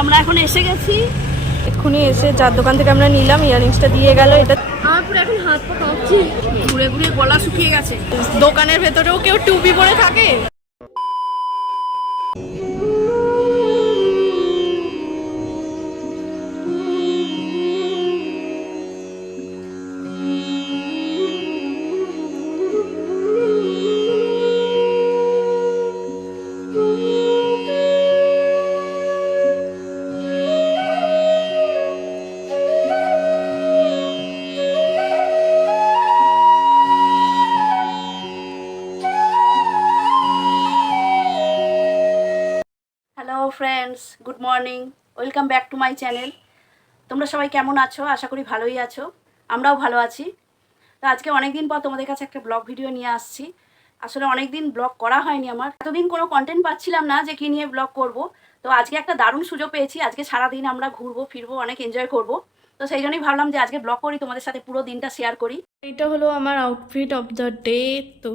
আমরা এখন এসে গেছি। এক্ষুনি এসে যার দোকান থেকে আমরা নিলাম ইয়াররিংসটা দিয়ে গেল। এটা আমার পুরো এখন হাত পা কাঁপছে, ঘুরে ঘুরে গলা শুকিয়ে গেছে। দোকানের ভেতরেও কেউ টুপি পরে থাকে। Hello friends, good morning, welcome back to my channel. তোমরা সবাই কেমন আছো? আশা করি ভালোই আছো, আমরাও ভালো আছি। তো আজকে অনেক দিন পর তোমাদের কাছে একটা ব্লগ ভিডিও নিয়ে আসছি। আসলে অনেক দিন ব্লগ করা হয়নি আমার, এতদিন কোনো কন্টেন্ট পাচ্ছিলাম না যে কী নিয়ে ব্লগ করব। তো আজকে একটা দারুণ সুযোগ পেয়েছি, আজকে সারাদিন আমরা ঘুরবো ফিরবো, অনেক এনজয় করব। তো সেই জন্যই ভাবলাম যে আজকে ব্লগ করি, তোমাদের সাথে পুরো দিনটা শেয়ার করি। এটা হলো আমার আউটফিট অফ দ্য ডে। তো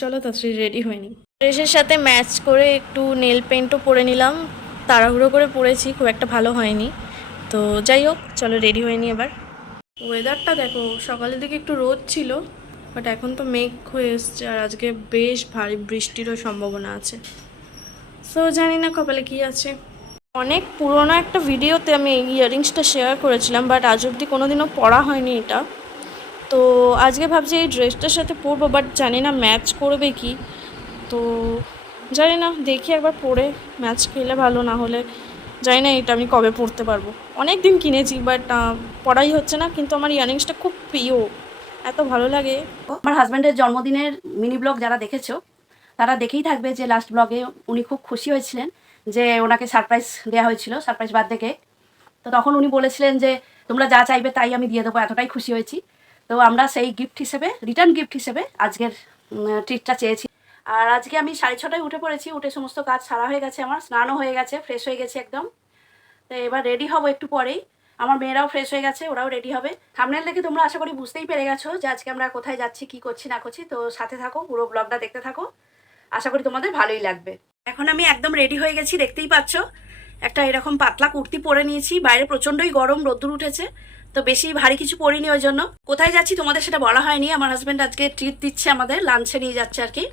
চলো তাড়াতাড়ি রেডি হয়নি, ড্রেসের সাথে ম্যাচ করে একটু নেল পেন্টও পরে নিলাম। তাড়াহুড়ো করে পরেছি, খুব একটা ভালো হয়নি। তো যাই হোক, চলো রেডি হয়নি এবার। ওয়েদারটা দেখো, সকালের দিকে একটু রোদ ছিল, বাট এখন তো মেঘ হয়ে এসছে, আর আজকে বেশ ভারী বৃষ্টিরও সম্ভাবনা আছে। সো জানি না কপালে কি আছে। অনেক পুরোনো একটা ভিডিওতে আমি এই ইয়াররিংসটা শেয়ার করেছিলাম, বাট আজ অবধি কোনোদিনও পরা হয়নি এটা। তো আজকে ভাবছি এই ড্রেসটার সাথে পরবো, বাট জানি না ম্যাচ করবে কি। তো জানি না, দেখি একবার পরে ম্যাচ খেলে ভালো, না হলে জানি না এটা আমি কবে পরতে পারবো। অনেক দিন কিনেছি, বাট পরাই হচ্ছে না। কিন্তু আমার ইয়াররিংসটা খুব প্রিয়, এত ভালো লাগে। আমার হাজব্যান্ডের জন্মদিনের মিনি ব্লগ যারা দেখেছো তারা দেখেই থাকবে যে লাস্ট ব্লগে উনি খুব খুশি হয়েছিলেন যে ওনাকে সারপ্রাইজ দেওয়া হয়েছিল, সারপ্রাইজ বার্থডে কেক। তো তখন উনি বলেছিলেন যে তোমরা যা চাইবে তাই আমি দিয়ে দেবো, এতটাই খুশি হয়েছি। তো আমরা সেই গিফট হিসেবে, রিটার্ন গিফট হিসেবে আজকের ট্রিটটা চেয়েছি। আর আজকে আমি 6:30টায় উঠে পড়েছি, উঠে সমস্ত কাজ সারা হয়ে গেছে, আমার স্নানও হয়ে গেছে, ফ্রেশ হয়ে গেছে একদম। তো এবার রেডি হব একটু পরেই। আমার মেয়েরাও ফ্রেশ হয়ে গেছে, ওরাও রেডি হবে। থাম্বনেল দেখে তোমরা আশা করি বুঝতেই পেরে গেছো যে আজকে আমরা কোথায় যাচ্ছি, কি করছি না করছি। তো সাথে থাকো, পুরো ব্লগটা দেখতে থাকো, আশা করি তোমাদের ভালোই লাগবে। এখন আমি একদম রেডি হয়ে গেছি, দেখতেই পাচ্ছ। একটা এরকম পাতলা কুর্তি পরে নিয়েছি, বাইরে প্রচণ্ডই গরম, রোদ্দুর উঠেছে। তো বেশি ভারী কিছু পরিনি, ওই জন্য। কোথায় যাচ্ছি তোমাদের সেটা বলা হয়নি। আমার হাজব্যান্ড আজকে ট্রিট দিচ্ছে, আমাদের লাঞ্চে নিয়ে যাচ্ছে আর কি।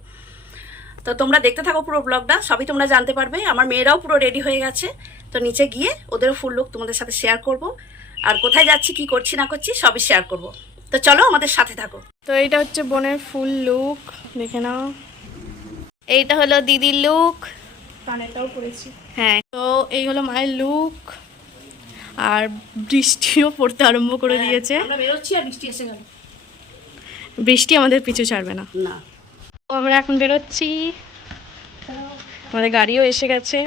তো তোমরা দেখতে থাকো পুরো ব্লগটা, সবই তোমরা জানতে পারবে। আমার মেয়েরাও পুরো রেডি হয়ে গেছে, তো নিচে গিয়ে ওদেরও ফুল লুক তোমাদের সাথে শেয়ার করব। আর কোথায় যাচ্ছি, কি করছি না করছি, সবই শেয়ার করব। তো চলো আমাদের সাথে থাকো। তো এইটা হচ্ছে বোনের ফুল লুক, দেখে নাও। এইটা হলো দিদির লুক, কানেরটাও পরেছি। হ্যাঁ, তো এই হলো মায়ের লুক। আর বৃষ্টিও পড়তে আরম্ভ করে দিয়েছে। আমরা বেরোচ্ছি আর বৃষ্টি এসে গেল। বৃষ্টি আমাদের পিছু ছাড়বে না। না, তো আমরা এখন বেরোচ্ছি, আমাদের গাড়িও এসে গেছে।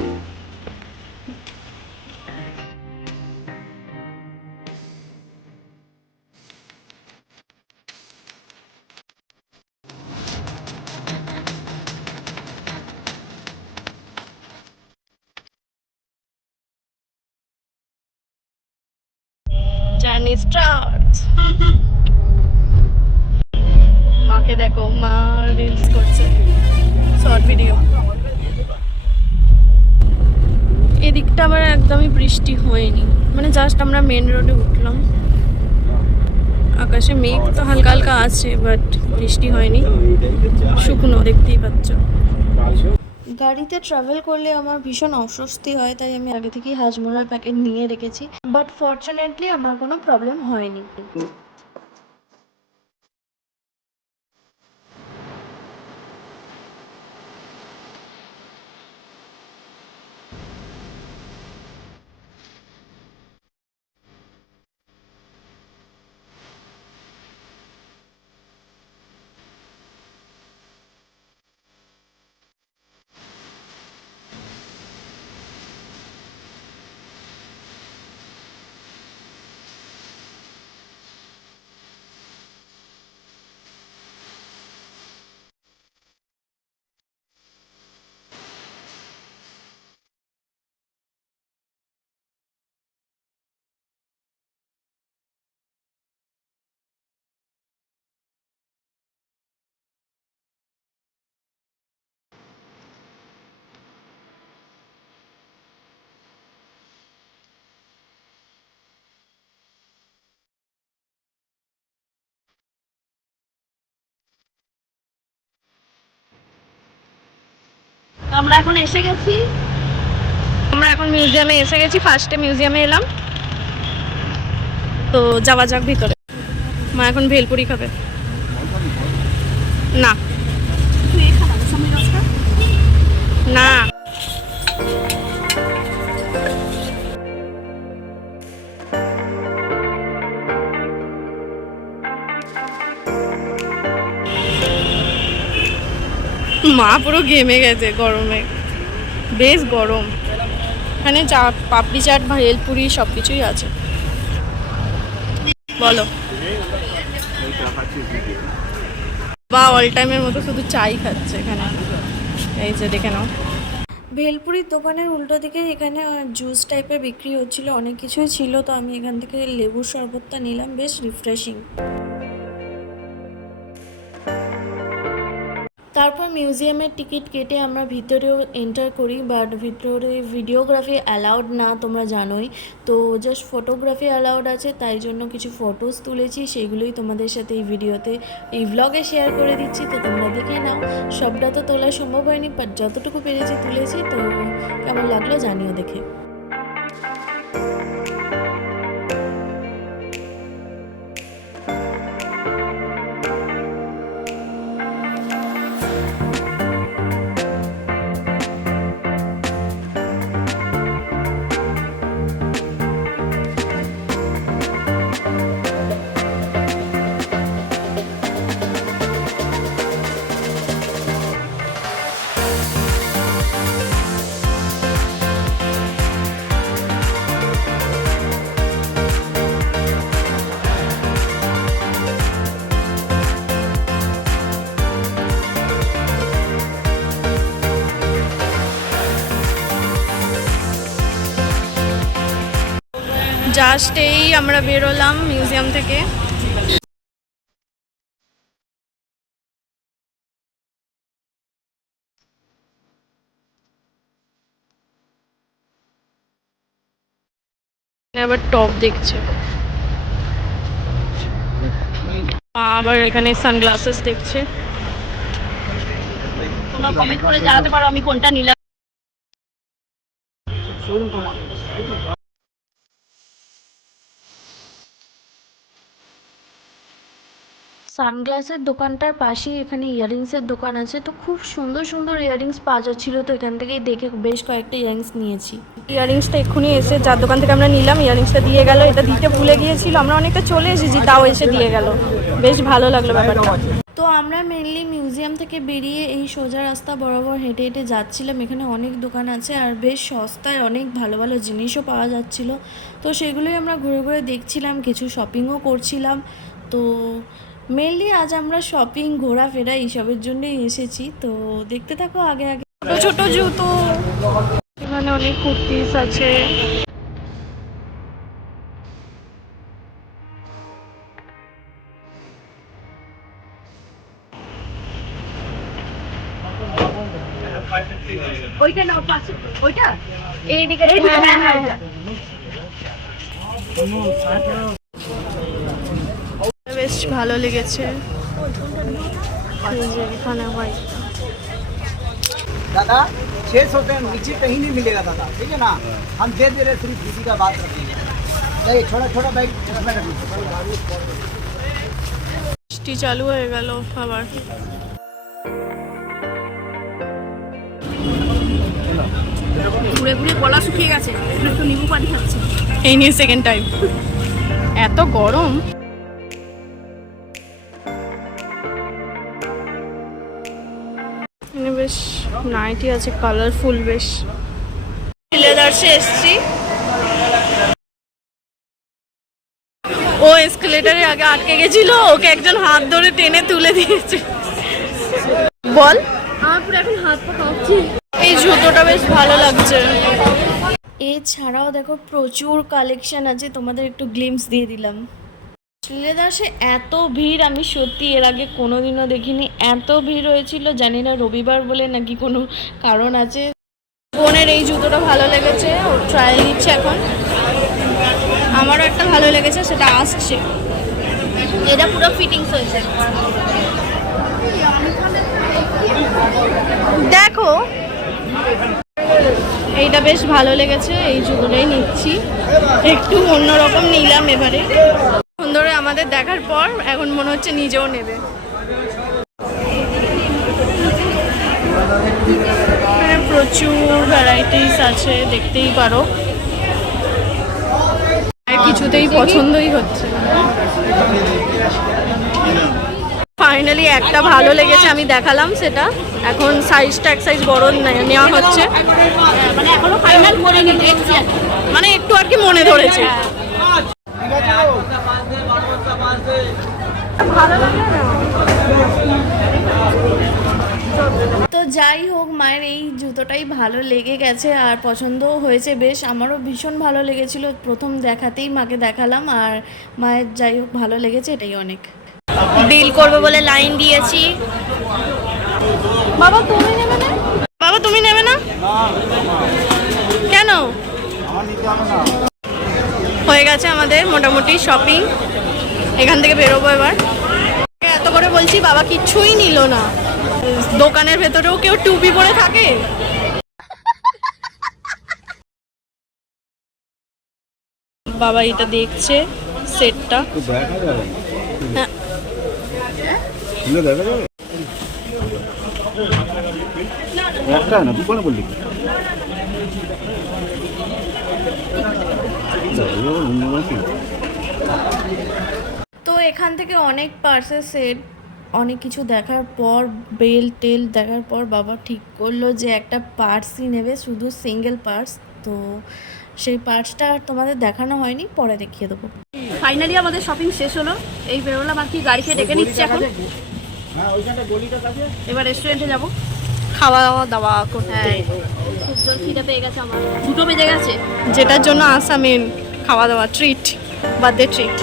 Journey start. মাকে দেখো, মা রিলস করছে, শর্ট ভিডিও। এদিকটা আবার একদমই বৃষ্টি হয়নি, মানে জাস্ট আমরা মেন রোডে উঠলাম। আকাশে মেঘ তো হালকা হালকা আছে, বাট বৃষ্টি হয়নি, শুকনো, দেখতেই পাচ্ছ। গাড়িতে ট্রাভেল করলে আমার ভীষণ অস্বস্তি হয়, তাই আমি আগে থেকেই হাজমোলার প্যাকেট নিয়ে রেখেছি, বাট ফর্চুনেটলি আমার কোনো প্রবলেম হয়নি। আমরা এখন এসে গেছি, আমরা এখন মিউজিয়ামে এসে গেছি। ফার্স্টে মিউজিয়ামে এলাম, তো যাওয়া যাক ভিতরে। মা এখন ভেলপুরি খাবে না? তুই এখানে সামনে রোজটা না, মা পুরো ঘেমে গেছে গরমে, বেশ গরম। এখানে পাপড়ি চাট, ভেলপুরি সব কিছুই আছে। বলো, বা অল টাইমের মতো শুধু চাই খাচ্ছে এখানে। এই যে দেখে নাও, ভেলপুরির দোকানের উল্টো দিকে এখানে জুস টাইপের বিক্রি হচ্ছিল, অনেক কিছুই ছিল। তো আমি এখান থেকে লেবুর শরবতটা নিলাম, বেশ রিফ্রেশিং। তারপর মিউজিয়ামের টিকিট কেটে আমরা ভিতরেও এন্টার করি, বাট ভিতরে ভিডিওগ্রাফি অ্যালাউড না, তোমরা জানোই। তো জাস্ট ফটোগ্রাফি অ্যালাউড আছে, তাই জন্য কিছু ফটোস তুলেছি, সেগুলোই তোমাদের সাথে এই ভিডিওতে, এই ভ্লগে শেয়ার করে দিচ্ছি। তো তোমরা দেখে নাও। সবটা তো তোলা সম্ভব হয়নি, বাট যতটুকু পেরেছি তুলেছি। তো কেমন লাগলো জানিও দেখে। জাস্ট এই আমরা বেরোলাম মিউজিয়াম থেকে। আবার টপ দেখছে, আবার এখানে সানগ্লাসেস দেখছে। তোমরা কমেন্ট করে জানাতে পারো আমি কোনটা নিলাম। সানগ্লাসের দোকানটার পাশেই এখানে ইয়াররিংসের দোকান আছে। তো খুব সুন্দর সুন্দর ইয়াররিংস পাওয়া যাচ্ছিলো, তো এখান থেকেই দেখে বেশ কয়েকটা ইয়াররিংস নিয়েছি। ইয়াররিংসটা এক্ষুনি এসে, যার দোকান থেকে আমরা নিলাম, ইয়াররিংসটা দিয়ে গেল। এটা দিতে ভুলে গিয়েছিল, আমরা অনেকটা চলে এসেছি, তাও এসে দিয়ে গেল। বেশ ভালো লাগলো ব্যাপারটা। তো আমরা মেনলি মিউজিয়াম থেকে বেরিয়ে এই সোজা রাস্তা বরাবর হেঁটে হেঁটে যাচ্ছিলাম। এখানে অনেক দোকান আছে, আর বেশ সস্তায় অনেক ভালো ভালো জিনিসও পাওয়া যাচ্ছিল। তো সেগুলোই আমরা ঘুরে ঘুরে দেখছিলাম, কিছু শপিংও করছিলাম। তো মেনলি আজ আমরা শপিং, ঘোরাফেরা এইসবের জন্যই এসেছি। তো দেখতে থাকো আগে আগে। ছোট ছোট জুতো, এখানে অনেক কুর্তিস আছে। ওইটা নাও, পাশে ওইটা এইদিকে। বেশ ভালো লেগেছে। এখানে হোয়াইট, दादा 600 से नीचे कहीं नहीं मिलेगा दादा, ठीक है ना। हम दे दे रहे, सिर्फ किसी का बात रखेंगे। ये छोटा छोटा बैग इसमें रख लीजिए। বৃষ্টি চালু হয়ে গেল আবার। ঘুরে ঘুরে গলা শুকিয়ে গেছে, একটু নিম্বু পানি খাচ্ছি। এই নিয়ে সেকেন্ড টাইম। এত গরম। এখানে বেশ নাইটি আছে, কালারফুল বেশ। লেদার্সে এসছি। ও এসকেলেটারে আগে আটকে গেছিল, ওকে একজন হাত ধরে টেনে তুলে দিয়েছে। বল, আমার পুরো এখন হাত পা কাঁপছে। এই জুতোটা বেশ ভালো লাগছে। এছাড়াও দেখো প্রচুর কালেকশন আছে, তোমাদের একটু গ্লিমস দিয়ে দিলাম। শ্রীলেদার্সে এত ভিড় আমি সত্যি এর আগে কোনোদিনও দেখিনি। এত ভিড় হয়েছিল, জানি না রবিবার বলে নাকি কোনো কারণ আছে। বোনের এই জুতোটা ভালো লেগেছে, ও ট্রায়াল নিচ্ছে এখন। আমারও একটা ভালো লেগেছে, সেটা আসছে। এটা পুরো ফিটিংস হয়েছে। দেখো এইটা বেশ ভালো লেগেছে, এই জুতোটাই নিচ্ছি। একটু অন্যরকম নিলাম এবারে। সুন্দর আমাদের দেখার পর এখন মনে হচ্ছে নিজেও নেবে। এখানে প্রচুর ভ্যারাইটিস আছে, দেখতেই পারো। আর কিছুতেই পছন্দই হচ্ছে না। ফাইনালি একটা ভালো লেগেছে, আমি দেখালাম সেটা। এখন সাইজটা এক সাইজ বড় নেওয়া হচ্ছে, মানে এখনো ফাইনাল করিনি, দেখছি আর কি। মানে একটু আর কি মনে ধরেছে। তো যাই হোক, মায়ের এই জুতোটাই ভালো লেগে গেছে আর পছন্দও হয়েছে বেশ। আমারও ভীষণ ভালো লেগেছিল, প্রথম দেখাতেই মাকে দেখালাম। আর মায়ের যাই হোক ভালো লেগেছে, এটাই অনেক। বিল করবে বলে লাইন দিয়েছি। বাবা তুমি নেবে না? বাবা তুমি নেবে না কেন? হয়ে গেছে আমাদের মোটামুটি শপিং, এখান থেকে বেরোবো এবার। এত করে বলছি, বাবা কিচ্ছুই নিল না। দোকানের ভেতরেও কেউ টুপি পরে থাকে? বাবা এটা দেখছে সেটটা। হ্যাঁ। একটা না দুটো বললি তো এখান থেকে অনেক পার্সের সেট, অনেক কিছু দেখার পর, বেল টেল দেখার পর বাবা ঠিক করলো যে একটা পার্সই নেবে, শুধু সিঙ্গেল পার্স। তো সেই পার্সটা তোমাদের দেখানো হয়নি, পরে দেখিয়ে দেবো। ফাইনালি আমাদের শপিং শেষ হলো, এই বেরোলাম আর কি। গাড়িকে ডেকে নিচ্ছি এখন, এবার রেস্টুরেন্টে যাবো খাওয়া দাওয়া করতে। হ্যাঁ, খুব জোর খিদে পেয়ে গেছে আমার, 2টো বেজে গেছে। যেটার জন্য আসা মেন, খাওয়া দাওয়া, ট্রিট, বার্থডে ট্রিট।